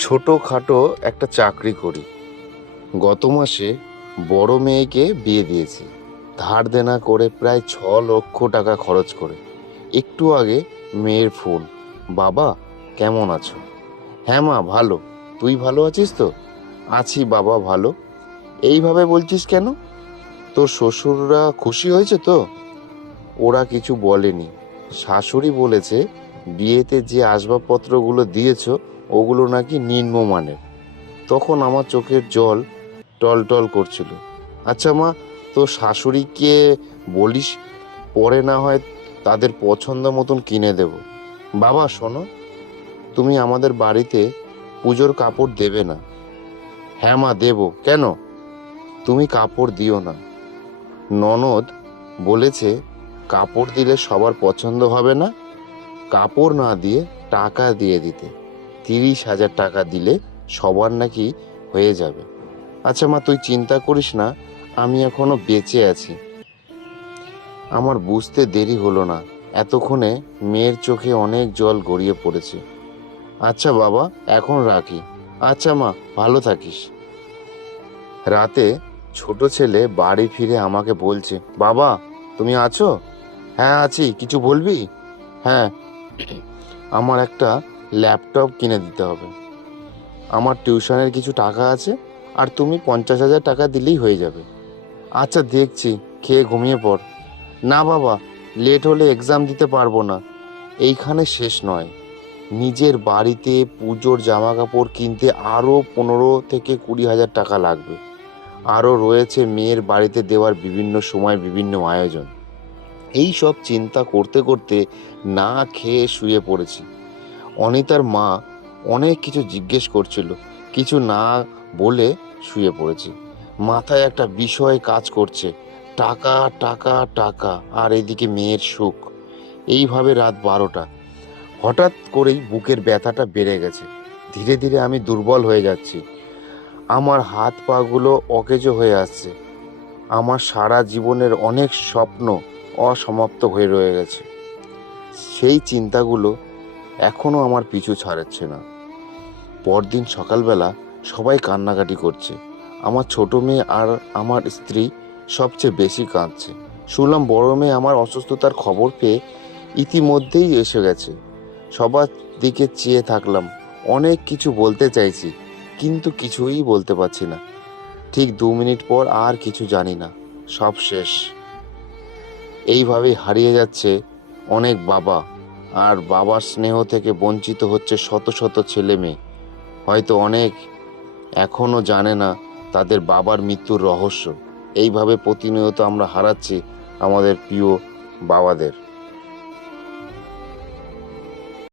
ছোটোখাটো একটা চাকরি করি। গত মাসে বড় মেয়েকে বিয়ে দিয়েছি। ধার দেনা করে প্রায় ছ লক্ষ টাকা খরচ করে। একটু আগে মেয়ের ফোন, বাবা, কেমন আছো? হ্যাঁ মা, ভালো। তুই ভালো আছিস তো? আছি বাবা, ভালো। এইভাবে বলছিস কেন? তোর শ্বশুররা খুশি হয়েছে তো? ওরা কিছু বলেনি। শাশুড়ি বলেছে, বিয়েতে যে আসবাবপত্রগুলো দিয়েছ ওগুলো নাকি নিম্নমানের। তখন আমার চোখের জল টলটল করছিল। আচ্ছা মা, তো শাশুড়িকে বলিস, পরে না হয় তাদের পছন্দ মতন কিনে দেব। বাবা, শোনো, তুমি আমাদের বাড়িতে পুজোর কাপড় দেবে না। হ্যাঁ মা, দেব। কেন? তুমি কাপড় দিও না। ননদ বলেছে, কাপড় দিলে সবার পছন্দ হবে না। কাপড় না দিয়ে টাকা দিয়ে দিতে। তিরিশ হাজার টাকা দিলে সবার নাকি হয়ে যাবে। আচ্ছা মা, তুই চিন্তা করিস না, আমি এখনও বেঁচে আছি। আমার বুঝতে দেরি হলো না। এতক্ষণে মেয়ের চোখে অনেক জল গড়িয়ে পড়েছে। আচ্ছা বাবা, এখন রাখি। আচ্ছা মা, ভালো থাকিস। রাতে ছোট ছেলে বাড়ি ফিরে আমাকে বলছে, বাবা, তুমি আছো? হ্যাঁ আছি। কিছু বলবি? হ্যাঁ। আমার একটা ল্যাপটপ কিনে দিতে হবে। আমার টিউশনের কিছু টাকা আছে আর তুমি পঞ্চাশ হাজার টাকা দিলেই হয়ে যাবে। আচ্ছা দেখছি। খেয়ে ঘুমিয়ে পড়। না বাবা লেট হলে এক্সাম দিতে পারব না। এইখানে শেষ নয়। নিজের বাড়িতে পুজোর জামা কাপড় কিনতে আরও পনেরো থেকে কুড়ি হাজার টাকা লাগবে। আরও রয়েছে মেয়ের বাড়িতে দেওয়ার বিভিন্ন সময়, বিভিন্ন আয়োজন। এই সব চিন্তা করতে করতে না খেয়ে শুয়ে পড়েছি। অনিতার মা অনেক কিছু জিজ্ঞেস করছিল। কিছু না বলে শুয়ে পড়েছে। মাথায় একটা বিষয় কাজ করছে। টাকা টাকা টাকা, আর এদিকে মেয়ের সুখ। এইভাবে রাত বারোটা। হঠাৎ করেই বুকের ব্যথাটা বেড়ে গেছে। ধীরে ধীরে আমি দুর্বল হয়ে যাচ্ছি। আমার হাত পাগুলো অকেজো হয়ে আসছে। আমার সারা জীবনের অনেক স্বপ্ন অসমাপ্ত হয়ে রয়ে গেছে। সেই চিন্তাগুলো এখনও আমার পিছু ছাড়াচ্ছে না। পরদিন সকালবেলা সবাই কান্নাকাটি করছে। আমার ছোট মেয়ে আর আমার স্ত্রী সবচেয়ে বেশি কাঁদছে। শুনলাম বড় মেয়ে আমার অসুস্থতার খবর পেয়ে ইতিমধ্যেই এসে গেছে। সবার দিকে চেয়ে থাকলাম, অনেক কিছু বলতে চাইছি, কিন্তু কিছুই বলতে পারছি না। ঠিক দু মিনিট পর আর কিছু জানি না, সব শেষ। এইভাবেই হারিয়ে যাচ্ছে অনেক বাবা। আর বাবার স্নেহ থেকে বঞ্চিত হচ্ছে শত শত ছেলে মেয়ে। হয়তো অনেক এখনও জানে না তাদের বাবার মৃত্যুর রহস্য। এইভাবে প্রতিনিয়ত আমরা হারাচ্ছি আমাদের প্রিয় বাবাদের।